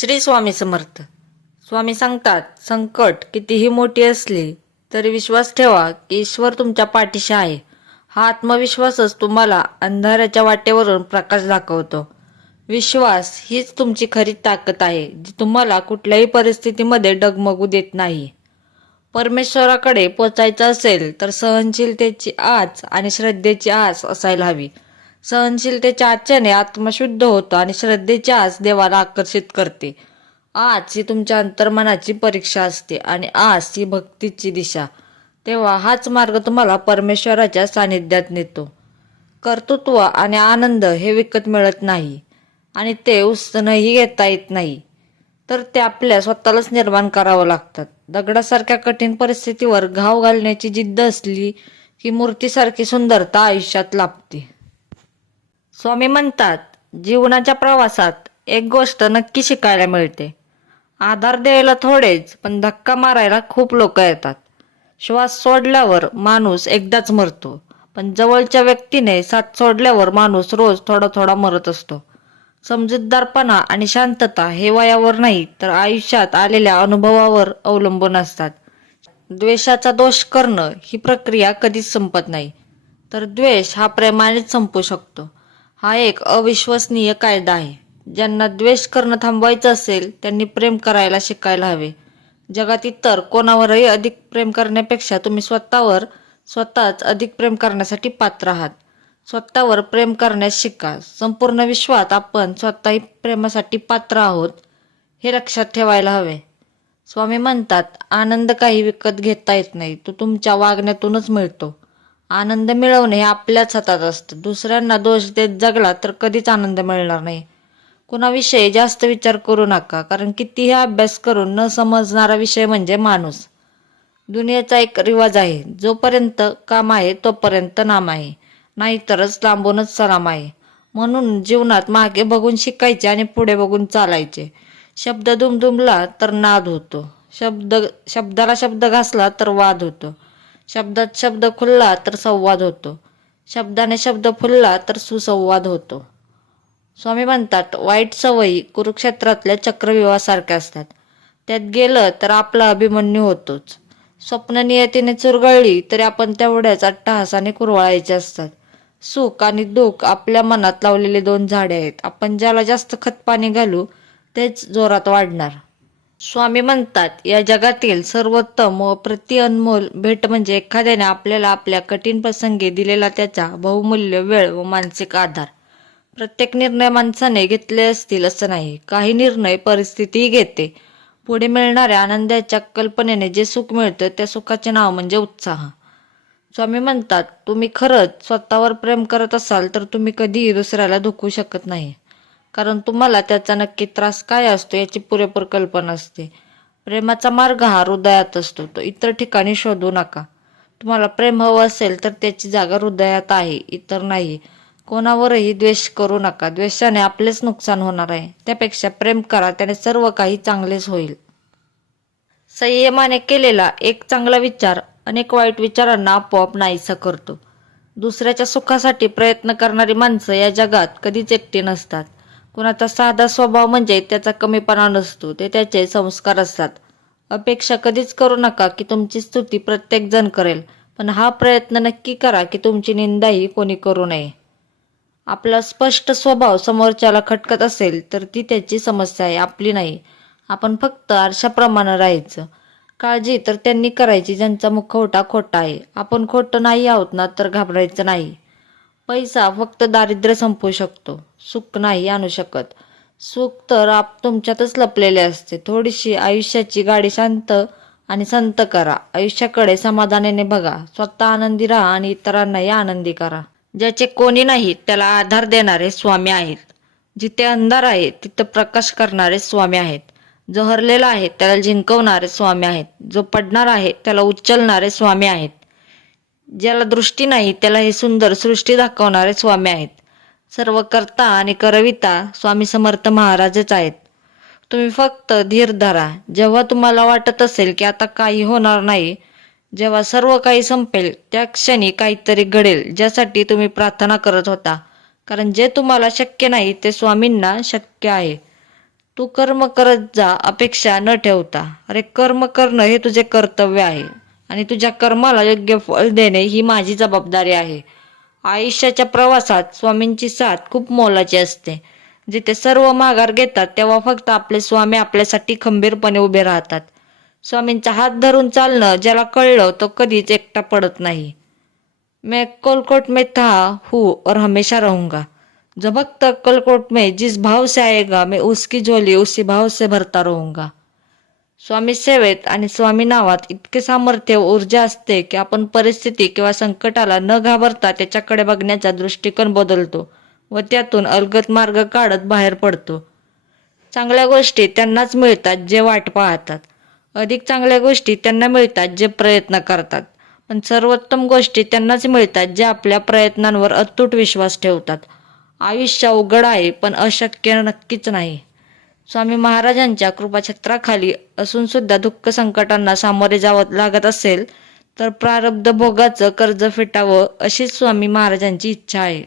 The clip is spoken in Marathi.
श्री स्वामी समर्थ. स्वामी सांगतात संकट कितीही मोठी असली तरी विश्वास ठेवा की ईश्वर तुमच्या पाठीशी आहे. हा आत्मविश्वासच तुम्हाला अंधाराच्या वाटेवरून प्रकाश दाखवतो. विश्वास हीच तुमची खरी ताकद आहे जी तुम्हाला कुठल्याही परिस्थितीमध्ये डगमगू देत नाही. परमेश्वराकडे पोचायचं असेल तर सहनशीलतेची आच आणि श्रद्धेची आस असायला हवी. सहनशीलतेच्या आचेने आत्मा शुद्ध होतो आणि श्रद्धेच्या आज देवाला आकर्षित करते. आज ही तुमच्या अंतर्मनाची परीक्षा असते आणि आस ही भक्तीची दिशा. तेव्हा हाच मार्ग तुम्हाला परमेश्वराच्या सानिध्यात नेतो. कर्तृत्व आणि आनंद हे विकत मिळत नाही आणि ते उसनंही घेता येत नाही. तर ते आपल्या स्वतःलाच निर्माण करावं लागतात. दगडासारख्या कठीण परिस्थितीवर घाव घालण्याची जिद्द असली की मूर्तीसारखी सुंदरता आयुष्यात लाभते. स्वामी म्हणतात जीवनाच्या प्रवासात एक गोष्ट नक्की शिकायला मिळते. आधार द्यायला थोडेच पण धक्का मारायला खूप लोक येतात. श्वास सोडल्यावर माणूस एकदाच मरतो पण जवळच्या व्यक्तीने साथ सोडल्यावर माणूस रोज थोडा थोडा मरत असतो. समजूतदारपणा आणि शांतता हे वयावर नाही तर आयुष्यात आलेल्या अनुभवावर अवलंबून असतात. द्वेषाचा दोष करणं ही प्रक्रिया कधीच संपत नाही तर द्वेष हा प्रेमानेच संपू शकतो. हा एक अविश्वसनीय कायदा आहे. ज्यांना द्वेष करणं थांबवायचं असेल त्यांनी प्रेम करायला शिकायला हवे. जगात इतर कोणावरही अधिक प्रेम करण्यापेक्षा तुम्ही स्वतःवर स्वतःच अधिक प्रेम करण्यासाठी पात्र आहात. स्वतःवर प्रेम करण्यास शिका. संपूर्ण विश्वात आपण स्वतःही प्रेमासाठी पात्र आहोत हे लक्षात ठेवायला हवे. स्वामी म्हणतात आनंद काही विकत घेता येत नाही तो तुमच्या वागण्यातूनच मिळतो. आनंद मिळवणे हे आपल्याच हातात असतं. दुसऱ्यांना दोष देत जगला तर कधीच आनंद मिळणार नाही. कुणाविषयी जास्त विचार करू नका कारण कितीही अभ्यास करून न समजणारा विषय म्हणजे माणूस. दुनियेचा एक रिवाज आहे जोपर्यंत काम आहे तोपर्यंत नाम आहे. नाहीतरच लांबूनच सलाम आहे. म्हणून जीवनात मागे बघून शिकायचे आणि पुढे बघून चालायचे. शब्द दुमदुमला तर नाद होतो. शब्द शब्दाला शब्द घासला तर वाद होतो. शब्दात शब्द खुलला तर संवाद होतो. शब्दाने शब्द फुलला तर सुसंवाद होतो. स्वामी म्हणतात वाईट सवयी कुरुक्षेत्रातल्या चक्रव्यूहासारख्या असतात. त्यात गेलं तर आपला अभिमन्यू होतोच. स्वप्न नियतीने चुरगळली तरी आपण तेवढ्याच अट्टहासाने कुरवाळायचे असतात. सुख आणि दुःख आपल्या मनात लावलेले दोन झाडे आहेत. आपण ज्याला जास्त खतपाणी घालू तेच जोरात वाढणार. स्वामी म्हणतात या जगातील सर्वोत्तम व प्रतिअनमोल भेट म्हणजे एखाद्याने आपल्याला आपल्या कठीण प्रसंगी दिलेला त्याचा बहुमूल्य वेळ व मानसिक आधार. प्रत्येक निर्णय माणसाने घेतले असतील असं नाही काही निर्णय परिस्थितीही घेते. पुढे मिळणाऱ्या आनंदाच्या कल्पनेने जे सुख मिळतं त्या सुखाचे नाव म्हणजे उत्साह. स्वामी म्हणतात तुम्ही खरंच स्वतःवर प्रेम करत असाल तर तुम्ही कधीही दुसऱ्याला धोकू शकत नाही. कारण तुम्हाला त्याचा नक्की त्रास काय असतो याची पुरेपूर कल्पना असते. प्रेमाचा मार्ग हा हृदयात असतो. तो इतर ठिकाणी शोधू नका. तुम्हाला प्रेम हवं असेल तर त्याची जागा हृदयात आहे इतर नाही कोणावरही द्वेष करू नका. द्वेषाने आपलेच नुकसान होणार आहे. त्यापेक्षा प्रेम करा त्याने सर्व काही चांगलेच होईल. संयमाने केलेला एक चांगला विचार अनेक वाईट विचारांना आपोआप नाहीसा करतो. दुसऱ्याच्या सुखासाठी प्रयत्न करणारी माणसं या जगात कधीच एकटी नसतात. कुणाचा साधा स्वभाव म्हणजे त्याचा कमीपणा नसतो ते त्याचे संस्कार असतात. अपेक्षा कधीच करू नका की तुमची स्तुती प्रत्येक जण करेल पण हा प्रयत्न नक्की करा की तुमची निंदाही कोणी करू नये. आपला स्पष्ट स्वभाव समोरच्याला खटकत असेल तर ती त्याची समस्या आहे आपली नाही. आपण फक्त आरशाप्रमाणे राहायचं. काळजी तर त्यांनी करायची ज्यांचा मुखवटा खोटा आहे. आपण खोटं नाही आहोत ना तर घाबरायचं नाही. पैसा फक्त दारिद्र्य संपवू शकतो. सुख नाही आणू शकत. सुख तर आप तुमच्यातच लपलेले असते. थोडीशी आयुष्याची गाडी शांत आणि संत करा. आयुष्याकडे समाधानाने बघा. स्वतः आनंदी राहा आणि इतरांनाही आनंदी करा. ज्याचे कोणी नाही त्याला आधार देणारे स्वामी आहेत. जिथे अंधार आहे तिथे प्रकाश करणारे स्वामी आहेत. जो हरलेला आहे त्याला जिंकवणारे स्वामी आहेत. जो पडणार आहे त्याला उचलणारे स्वामी आहेत. ज्याला दृष्टी नाही त्याला हे सुंदर सृष्टी दाखवणारे स्वामी आहेत. सर्व करता आणि करविता स्वामी समर्थ महाराजच आहेत. तुम्ही फक्त धीर धरा. जेव्हा तुम्हाला वाटत असेल की आता काही होणार नाही जेव्हा सर्व काही संपेल त्या क्षणी काहीतरी घडेल ज्यासाठी तुम्ही प्रार्थना करत होता. कारण जे तुम्हाला शक्य नाही ते स्वामींना शक्य आहे. तू कर्म करत जा अपेक्षा न ठेवता. अरे कर्म करणं हे तुझे कर्तव्य आहे. आणि तुझ्या कर्माला योग्य फळ देणे ही माझी जबाबदारी आहे. आयुष्याच्या प्रवासात स्वामींची साथ खूप मोलाची असते. जिथे सर्व माघार घेतात तेव्हा फक्त आपले स्वामी आपल्यासाठी खंबीरपणे उभे राहतात. स्वामींचा हात धरून चालणं ज्याला कळलं तो कधीच एकटा पडत नाही. मैं कोलकोट में था हूँ और हमेशा रहूंगा. जब वक्त कलकोट में जिस भाव से आएगा मैं उसकी झोली उसी भाव से भरता रहूंगा. स्वामी सेवेत आणि स्वामी नावात इतके सामर्थ्य व ऊर्जा असते की आपण परिस्थिती किंवा संकटाला न घाबरता त्याच्याकडे बघण्याचा दृष्टिकोन बदलतो व त्यातून अलगत मार्ग काढत बाहेर पडतो. चांगल्या गोष्टी त्यांनाच मिळतात जे वाट पाहतात. अधिक चांगल्या गोष्टी त्यांना मिळतात जे प्रयत्न करतात. पण सर्वोत्तम गोष्टी त्यांनाच मिळतात जे आपल्या प्रयत्नांवर अतूट विश्वास ठेवतात. आयुष्य अवघड आहे पण अशक्य नक्कीच नाही. स्वामी महाराजांच्या कृपाछत्राखाली असून सुद्धा दुःख संकटांना सामोरे जावं लागत असेल तर प्रारब्ध भोगाचं कर्ज फेटावं अशीच स्वामी महाराजांची इच्छा आहे.